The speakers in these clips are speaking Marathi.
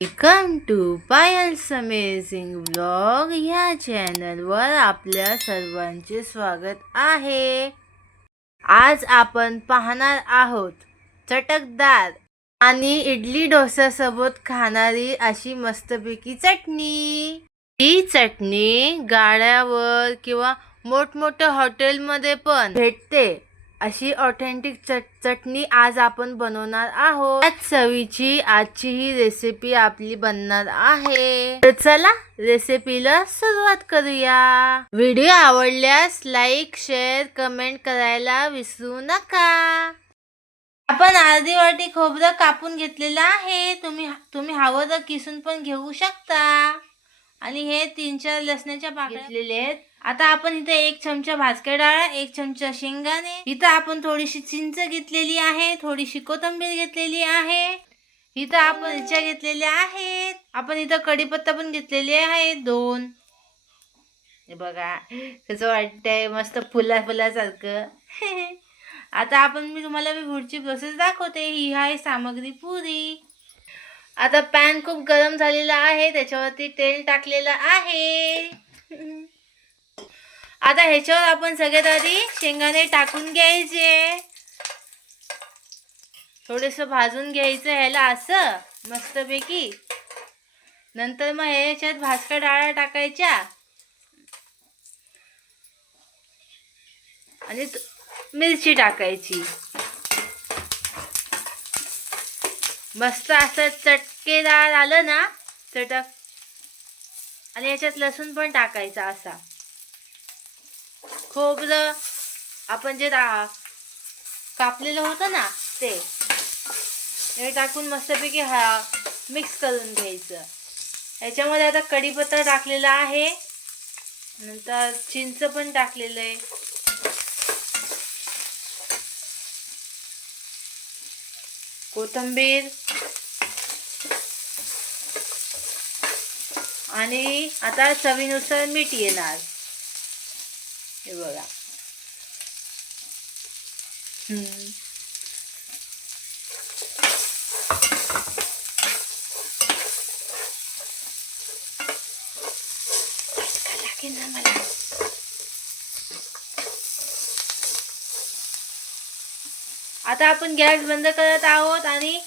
Welcome to Payal's amazing blog ह्या चॅनलवर आपल्या सर्वांचे स्वागत आहे. आज आपण पाहणार आहोत चटकदार आणि इडली डोसासोबत खाणारी अशी मस्तपैकी चटणी. ही चटणी गाड्यावर किंवा मोठमोठ्या हॉटेलमध्ये पण भेटते. अशी ऑथेंटिक चट चटणी आज आपण बनवणार आहोत. त्याच चवीची आजची ही रेसिपी आपली बनणार आहे. तर चला रेसिपीला सुरुवात करूया. व्हिडिओ आवडल्यास लाईक शेअर कमेंट करायला विसरू नका. आपण अर्धी वाटी खोबरं कापून घेतलेलं आहे. तुम्ही तुम्ही हवं तर किसून पण घेऊ शकता. आणि हे तीन चार लसणाच्या पाकळ्या घेतलेले आहेत. आता आपण इथे एक चमचा भाजके डाळ एक चमचा शेंगाने इथं आपण थोडीशी चिंच घेतलेली आहे थोडीशी कोथिंबीर घेतलेली आहे. इथं आपण इच्छा घेतलेल्या आहेत. आपण इथं कढीपत्ता पण घेतलेले आहे दोन. बघा कसं वाटतंय मस्त फुला फुलासारखं आता आपण मी तुम्हाला मी पुढची प्रोसेस दाखवते. ही आहे सामग्री पुरी. आता पॅन खूप गरम झालेला आहे त्याच्यावरती तेल टाकलेलं आहे. आता ह्याच्यावर आपण सगळ्यात आधी शेंगाणे टाकून घ्यायचे. थोडंसं भाजून घ्यायचं ह्याला असं मस्तपैकी. नंतर मग ह्याच्यात भास्कर डाळ्या टाकायच्या. आणि मिरची टाकायची. मस्त असं चटकेदार आलं ना चटक आणि ह्याच्यात लसूण पण टाकायचा असा. हो, खोबरं आपण जे रा- कापलेलं होतं ना ते. हे टाकून मस्तपैकी हा मिक्स करून घ्यायचं. ह्याच्यामध्ये आता कढीपत्ता टाकलेला आहे. नंतर चिंच पण टाकलेलं आहे. कोथिंबीर. आणि आता चवीनुसार मीठ येणार. हे बघा. लागेल ना मला? आता आपण गॅस बंद करत आहोत आणि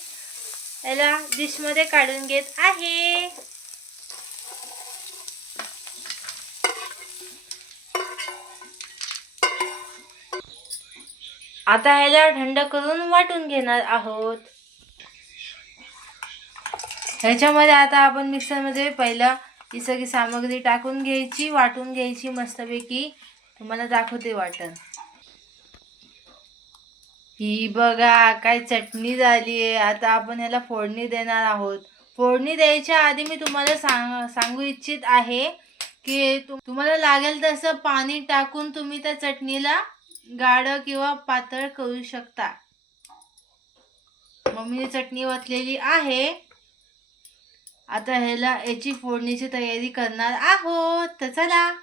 याला डिशमध्ये काढून घेत आहे. आता ह्याला थंड करून वाटून घेणार आहोत. ह्याच्यामध्ये आता आपण मिक्सरमध्ये पहिलं ही सगळी सामग्री टाकून घ्यायची वाटून घ्यायची मस्तपैकी. तुम्हाला दाखवते वाटण. ही बघा काय चटणी झाली आहे. आता आपण ह्याला फोडणी देणार आहोत. फोडणी द्यायच्या आधी मी तुम्हाला सांग सांगू इच्छित आहे की तुम्हाला लागेल तसं पाणी टाकून तुम्ही त्या चटणीला गाढ किंवा पातळ करू शकता. मम्मीने चटणी वतलेली आहे. आता ह्याला याची फोडणीची तयारी करणार आहोत. तर चला.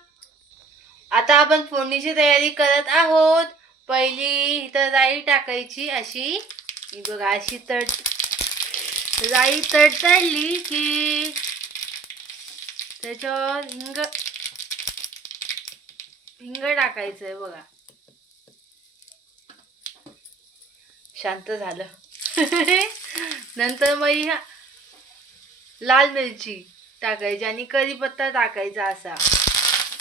आता आपण फोडणीची तयारी करत आहोत. पहिली तर राई टाकायची अशी. बघा अशी तड राई तडतडली की त्याच्यावर हिंग हिंग टाकायचं आहे बघा. शांत झालं. नंतर मग ह्या लाल मिरची टाकायची आणि कढीपत्ता टाकायचा असा.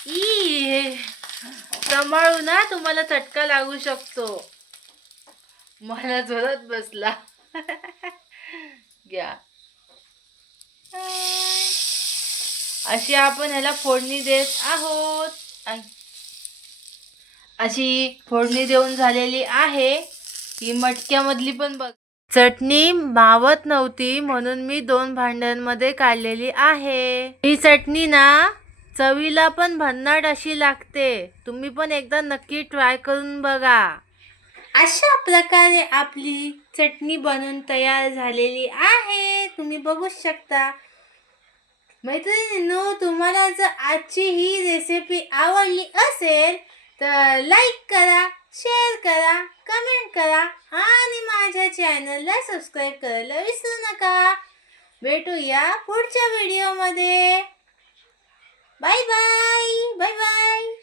ई सांभाळू ना तुम्हाला चटका लागू शकतो. मला जोरात बसला. घ्या. अशी आपण ह्याला फोडणी देत आहोत. अशी फोडणी देऊन झालेली आहे. ही मटक्यामधली पण बघ. चटणी मावत नव्हती म्हणून मी दोन भांड्यांमध्ये काढलेली आहे. ही चटणी ना चवीला पण भन्नाट अशी लागते. तुम्ही पण एकदा नक्की ट्राय करून बघा. अशा प्रकारे आपली चटणी बनवून तयार झालेली आहे. तुम्ही बघू शकता. मैत्रिणींनो तुम्हाला जर आजची ही रेसिपी आवडली असेल तर लाईक करा. शेअर करा कमेंट करा आणि माझ्या चॅनलला सबस्क्राईब करायला विसरू नका. भेटूया पुढच्या व्हिडिओमध्ये बाय बाय बाय बाय